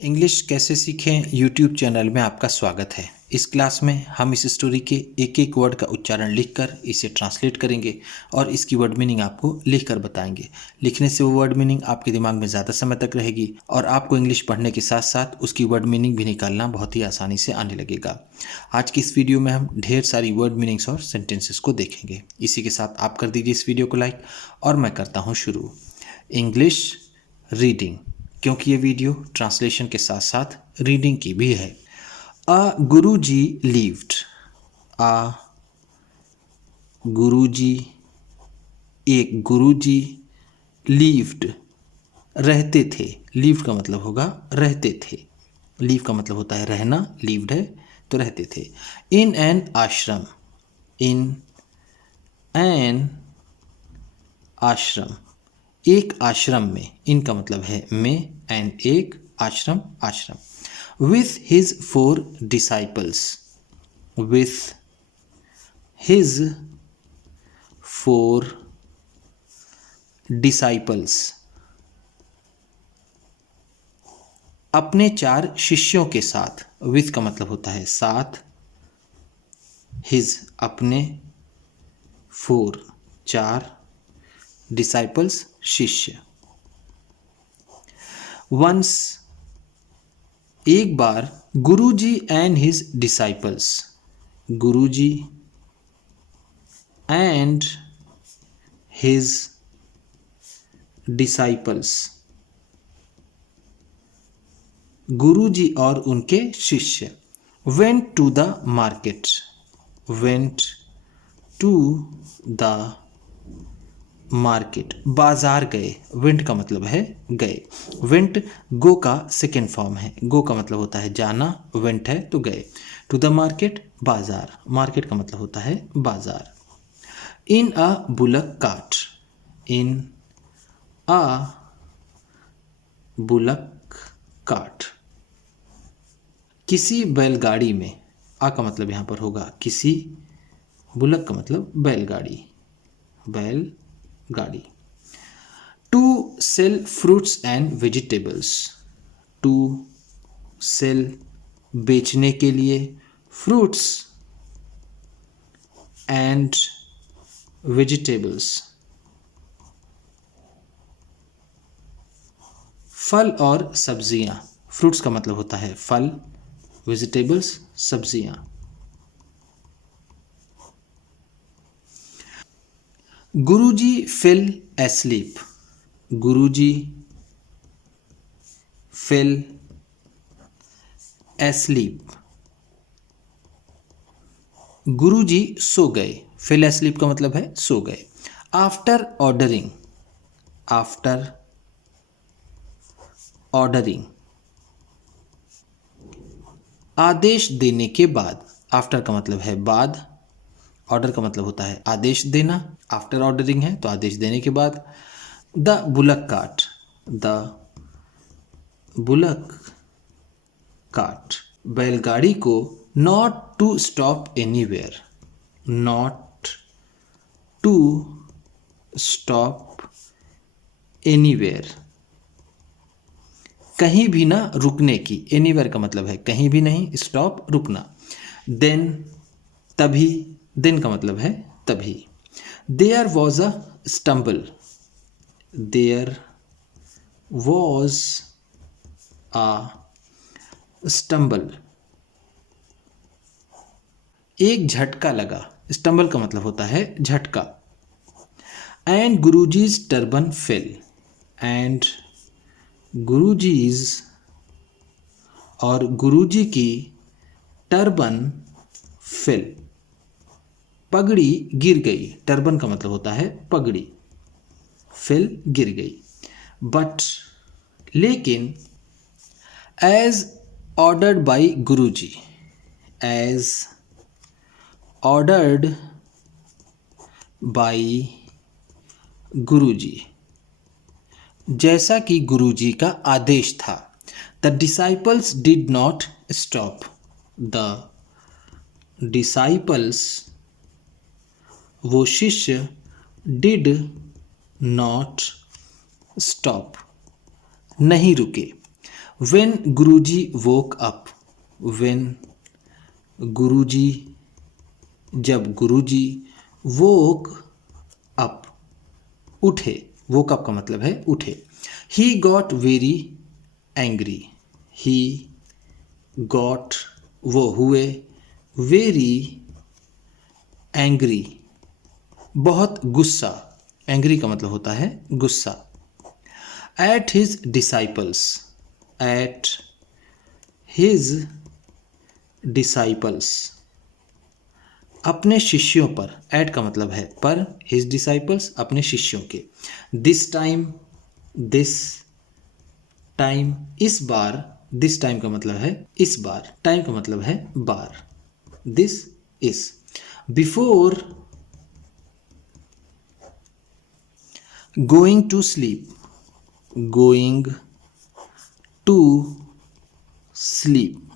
English कैसे सीखें YouTube channel में आपका स्वागत है। इस क्लास में हम इस स्टोरी के एक एक वर्ड का उच्चारण लिखकर इसे ट्रांसलेट करेंगे और इसकी वर्ड मीनिंग आपको लिखकर बताएंगे। लिखने से वो वर्ड मीनिंग आपके दिमाग में ज़्यादा समय तक रहेगी और आपको इंग्लिश पढ़ने के साथ साथ उसकी वर्ड मीनिंग भी निकालना बहुत ही आसानी से आने लगेगा। आज की इस वीडियो में हम ढेर सारी वर्ड मीनिंग्स और सेंटेंसेस को देखेंगे। इसी के साथ आप कर दीजिए इस वीडियो को लाइक और मैं करता हूँ शुरू। इंग्लिश रीडिंग, क्योंकि ये वीडियो ट्रांसलेशन के साथ साथ रीडिंग की भी है। अ गुरुजी लिव्ड, अ गुरुजी, एक गुरुजी, लिव्ड रहते थे। लिव्ड का मतलब होगा रहते थे। लीव का मतलब होता है रहना, लिव्ड है तो रहते थे। इन एन आश्रम, इन एन आश्रम, एक आश्रम में। इनका मतलब है में, एंड एक, आश्रम आश्रम। With his 4 disciples, with his 4 disciples, अपने 4 शिष्यों के साथ। विथ का मतलब होता है साथ, हिज अपने, 4 4, डिसाइपल्स शिष्य। वंस एक बार, Guruji and his disciples, Guruji and his disciples, गुरुजी और उनके शिष्य। Went to the market, went to the market, बाजार गए। वेंट का मतलब है गए। वेंट गो का सेकेंड फॉर्म है। गो का मतलब होता है जाना, वेंट है तो गए। टू द मार्केट बाजार, मार्केट का मतलब होता है बाजार। इन अ बुलक कार्ट, इन अ बुलक कार्ट, किसी बैलगाड़ी में। आ का मतलब यहाँ पर होगा किसी, बुलक का मतलब बैलगाड़ी, बैलगाड़ी। To sell fruits and vegetables, to sell बेचने के लिए, फ्रूट्स एंड वेजिटेबल्स, फल और सब्जियां। फ्रूट्स का मतलब होता है फल, वेजिटेबल्स सब्जियां। गुरुजी फेल एस्लीप, गुरुजी फेल एस्लीप, गुरुजी सो गए। फेल एस्लीप का मतलब है सो गए। आफ्टर ऑर्डरिंग, आफ्टर ऑर्डरिंग, आदेश देने के बाद। आफ्टर का मतलब है बाद, ऑर्डर का मतलब होता है आदेश देना। आफ्टर ऑर्डरिंग है तो आदेश देने के बाद। The bullock cart, the bullock cart, बैलगाड़ी को। Not to stop anywhere, not to stop anywhere, कहीं भी ना रुकने की। एनीवेयर का मतलब है कहीं भी नहीं, स्टॉप रुकना। देन तभी, देन का मतलब है तभी। There was a stumble, there was a stumble, एक झटका लगा। स्टम्बल का मतलब होता है झटका। And Guruji's turban fell, and Guruji's और गुरुजी की, टर्बन फेल, पगड़ी गिर गई। टर्बन का मतलब होता है पगड़ी, फेल गिर गई। बट लेकिन, as ordered by Guruji, as ordered by Guruji, जैसा कि गुरुजी का आदेश था। The disciples did not stop, the disciples वो शिष्य, डिड नॉट स्टॉप नहीं रुके। When Guruji woke up, when गुरुजी, जब गुरुजी woke up, उठे, woke up का मतलब है उठे। He got very angry, he got, वो हुए, very angry, बहुत गुस्सा, angry का मतलब होता है गुस्सा। At his disciples, at his disciples, अपने शिष्यों पर, एट का मतलब है पर, हिज डिसाइपल्स अपने शिष्यों के। दिस टाइम, दिस टाइम, इस बार, दिस टाइम का मतलब है इस बार, टाइम का मतलब है बार, दिस इस। Before going to sleep, going to sleep,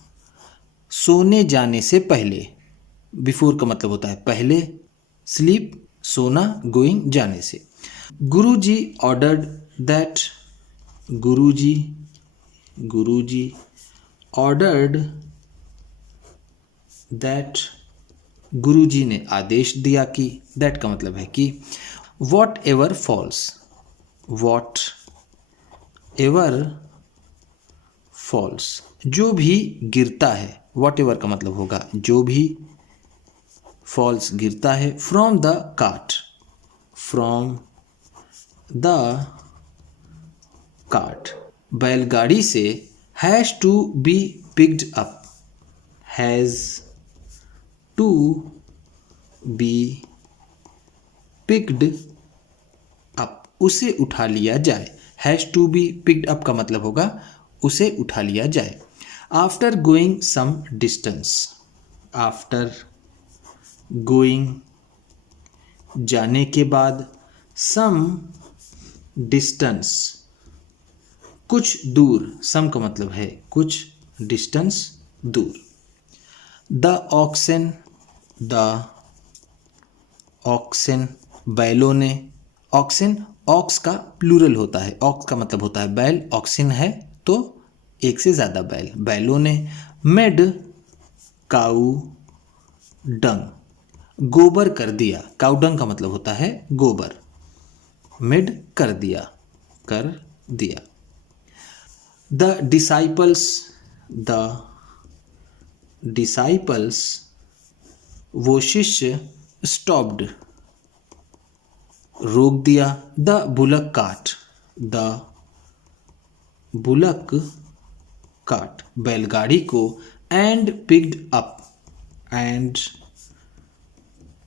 सोने जाने से पहले, बिफोर का मतलब होता है पहले, स्लीप सोना, गोइंग जाने से। Guruji ordered that, Guruji, Guruji ordered that, गुरुजी ने आदेश दिया कि, दैट का मतलब है कि। Whatever falls, whatever falls, जो भी गिरता है, वॉट एवर का मतलब होगा जो भी, फॉल्स गिरता है, from the cart, from the cart, बैलगाड़ी से, has to be picked up, has to be picked up, उसे उठा लिया जाए। Has to be picked up का मतलब होगा उसे उठा लिया जाए। After going some distance, after going जाने के बाद, सम डिस्टेंस कुछ दूर, सम का मतलब है कुछ, डिस्टेंस दूर। द ऑक्सन, द ऑक्सन, बैलों ने, ऑक्सन, ऑक्स का प्लूरल होता है, ऑक्स का मतलब होता है बैल, ऑक्सिन है तो एक से ज़्यादा बैल, बैलों ने। मेड काऊ डंग, गोबर कर दिया, काऊ डंग का मतलब होता है गोबर, मेड कर दिया, कर दिया। द डिसाइपल्स, द डिसाइपल्स, वो शिष्य, स्टॉप्ड, रोक दिया। The bullock cart, the bullock cart, बैलगाड़ी को। And picked up, and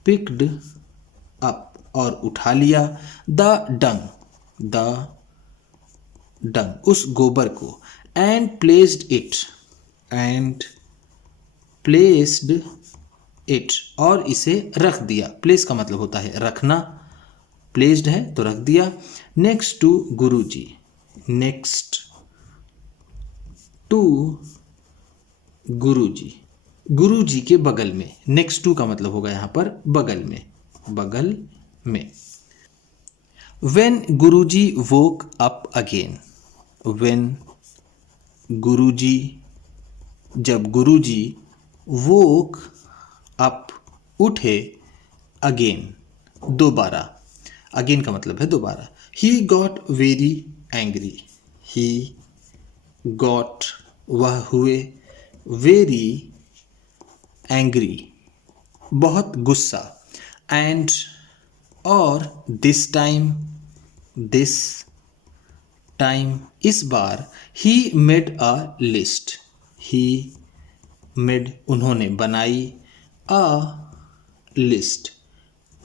picked up, और उठा लिया। द डंग, द डंग, उस गोबर को। And placed it, and placed it, और इसे रख दिया। प्लेस का मतलब होता है रखना, प्लेस्ड है तो रख दिया। Next to Guruji, next to Guruji, गुरुजी के बगल में, नेक्स्ट टू का मतलब होगा यहाँ पर बगल में, बगल में। When Guruji woke up again, when Guruji, जब गुरुजी, वोक अप, उठे, अगेन, दोबारा, अगेन का मतलब है दोबारा। He got very angry, he got, वह हुए, वेरी एंग्री, बहुत गुस्सा। एंड, और, दिस टाइम, दिस टाइम, इस बार। He made a list, he made, उन्होंने बनाई, अ लिस्ट,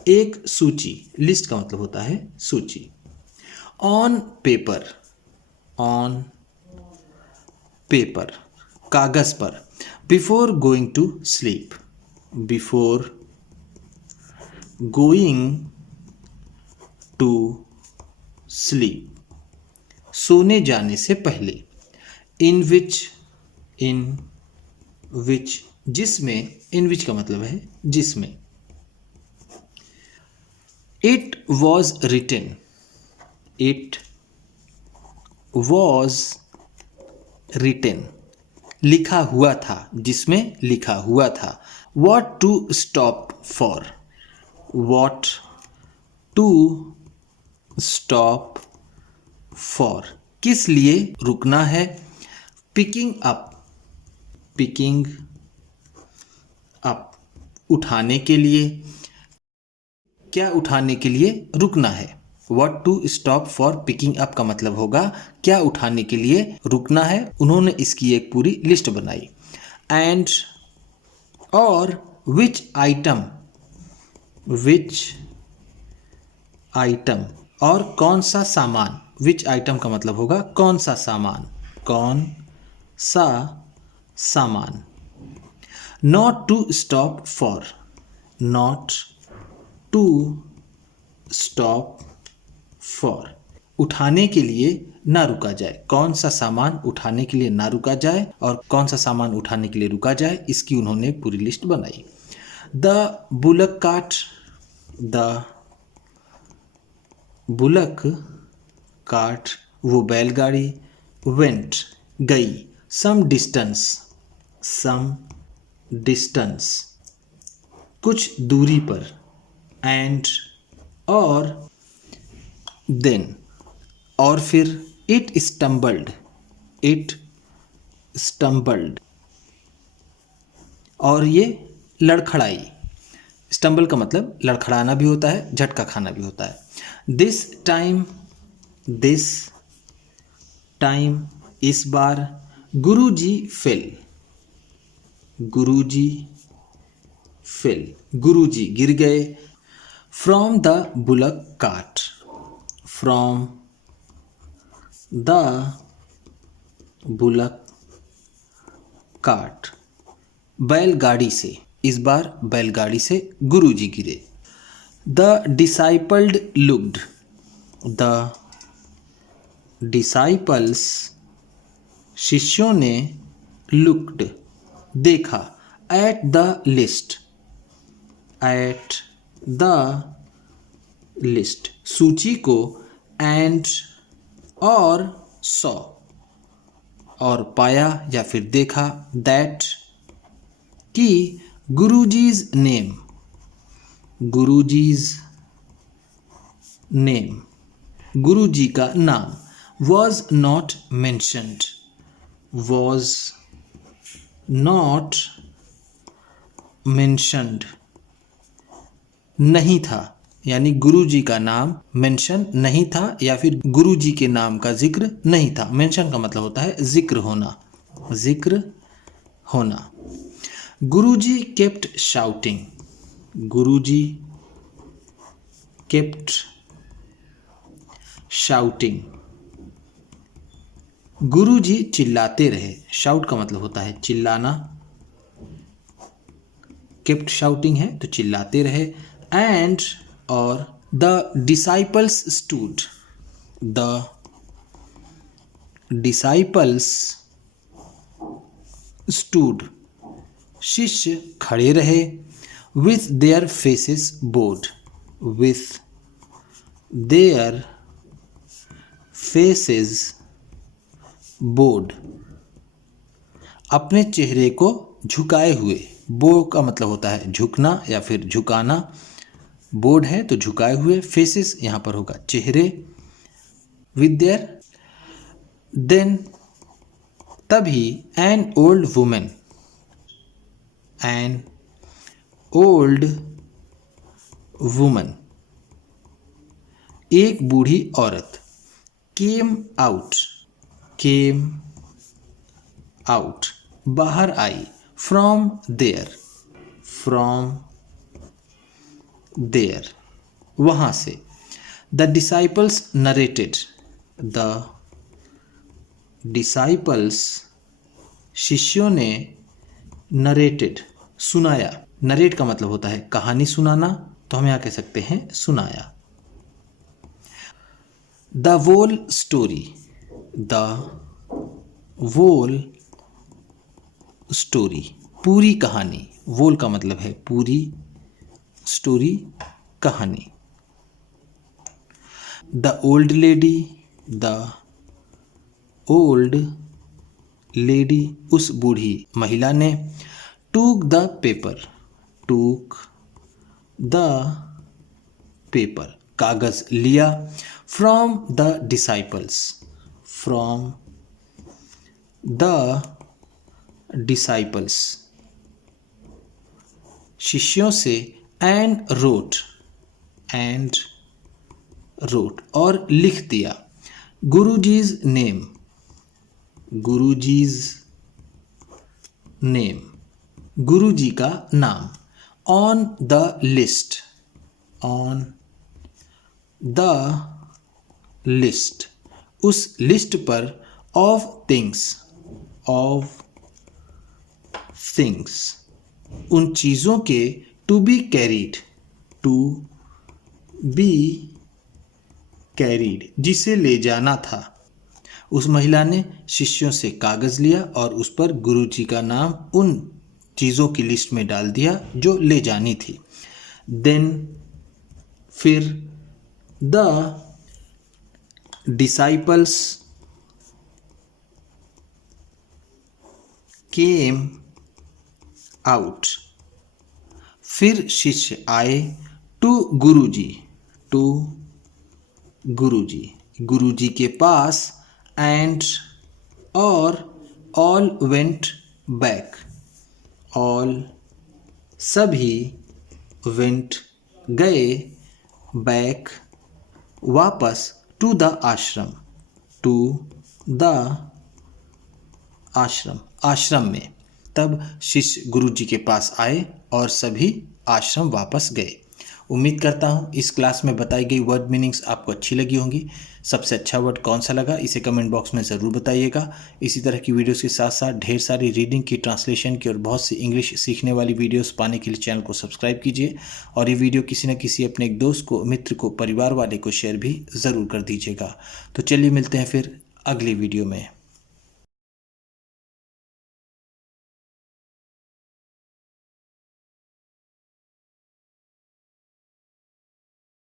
एक सूची, लिस्ट का मतलब होता है सूची। ऑन पेपर, ऑन पेपर, कागज पर। Before going to sleep, before going to sleep, सोने जाने से पहले। इन विच, इन विच, जिसमें, इन विच का मतलब है जिसमें। It was written, it was written, लिखा हुआ था, जिसमें लिखा हुआ था। What to stop for, what to stop for, किस लिए रुकना है। पिकिंग अप, पिकिंग अप, उठाने के लिए, क्या उठाने के लिए रुकना है। What to stop for picking up का मतलब होगा क्या उठाने के लिए रुकना है। उन्होंने इसकी एक पूरी लिस्ट बनाई। एंड और विच आइटम, विच आइटम, और कौन सा सामान। विच आइटम का मतलब होगा कौन सा सामान, कौन सा सामान। Not to stop for, not to stop for, उठाने के लिए ना रुका जाए। कौन सा सामान उठाने के लिए ना रुका जाए और कौन सा सामान उठाने के लिए रुका जाए, इसकी उन्होंने पूरी लिस्ट बनाई। The bullock cart, the bullock cart, वो बैलगाड़ी, वेंट, गई, सम डिस्टेंस, सम डिस्टेंस, कुछ दूरी पर। एंड और देन, और फिर। इट स्टम्बल्ड, इट स्टम्बल्ड, और ये लड़खड़ाई। स्टम्बल का मतलब लड़खड़ाना भी होता है, झटका खाना भी होता है। दिस टाइम, दिस टाइम, इस बार। गुरुजी फेल, गुरुजी फेल, गुरुजी गिर गए। From the bullock cart, from the bullock cart, बैलगाड़ी से, इस बार बैलगाड़ी से गुरुजी गिरे। द डिसाइपल्ड लुक्ड, द डिसाइपल्स, शिष्यों ने, लुक्ड, देखा। At the list, at the list, सूची को। एंड और सॉ, और पाया या फिर देखा। दैट, कि गुरुजीज नेम, गुरुजीज नेम, गुरुजी का नाम। Was not mentioned, was not mentioned, नहीं था, यानी गुरुजी का नाम मेंशन नहीं था या फिर गुरुजी के नाम का जिक्र नहीं था। मेंशन का मतलब होता है जिक्र होना, जिक्र होना। गुरुजी केप्ट शाउटिंग, गुरुजी केप्ट शाउटिंग, गुरुजी चिल्लाते रहे। शाउट का मतलब होता है चिल्लाना, केप्ट शाउटिंग है तो चिल्लाते रहे। एंड और the disciples stood, the disciples stood, शिष्य खड़े रहे। With their faces board, with their faces board, अपने चेहरे को झुकाए हुए। बो का मतलब होता है झुकना या फिर झुकाना, बोर्ड है तो झुकाए हुए। फेसेस यहाँ पर होगा चेहरे। विद देयर, देन, तभी। An old women, an old woman, एक बूढ़ी औरत। केम आउट, केम आउट, बाहर आई। फ्रॉम देयर, फ्रॉम देयर, वहाँ से। The disciples narrated, the disciples, शिष्यों ने। नरेटेड, सुनाया। नरेट का मतलब होता है कहानी सुनाना, तो हम यहाँ कह सकते हैं सुनाया। The whole story, the whole story, पूरी कहानी। वोल का मतलब है पूरी, स्टोरी कहानी। The old lady, the old lady उस बूढ़ी महिला ने took the paper, took the paper कागज लिया, from the disciples, from the disciples शिष्यों से, एंड रोट, एंड रोट और लिख दिया, गुरुजीज नेम, गुरुजीज नेम गुरुजी का नाम, on the list, on the list उस लिस्ट पर, ऑफ थिंग्स, ऑफ थिंग्स उन चीज़ों के, to be carried, to be carried जिसे ले जाना था। उस महिला ने शिष्यों से कागज़ लिया और उस पर गुरुजी का नाम उन चीज़ों की लिस्ट में डाल दिया जो ले जानी थी। देन फिर द डिसाइपल्स केम आउट, फिर शिष्य आए, टू गुरुजी, टू गुरुजी, गुरुजी के पास, एंड और ऑल वेंट बैक, ऑल सभी, वेंट गए, बैक वापस, टू द आश्रम, टू द आश्रम आश्रम में। तब शिष्य गुरुजी के पास आए और सभी आश्रम वापस गए। उम्मीद करता हूँ इस क्लास में बताई गई वर्ड मीनिंग्स आपको अच्छी लगी होंगी। सबसे अच्छा वर्ड कौन सा लगा इसे कमेंट बॉक्स में ज़रूर बताइएगा। इसी तरह की वीडियोस के साथ साथ ढेर सारी रीडिंग की, ट्रांसलेशन की और बहुत सी इंग्लिश सीखने वाली वीडियोस पाने के लिए चैनल को सब्सक्राइब कीजिए और ये वीडियो किसी न किसी अपने एक दोस्त को, मित्र को, परिवार वाले को शेयर भी ज़रूर कर दीजिएगा। तो चलिए मिलते हैं फिर अगली वीडियो में।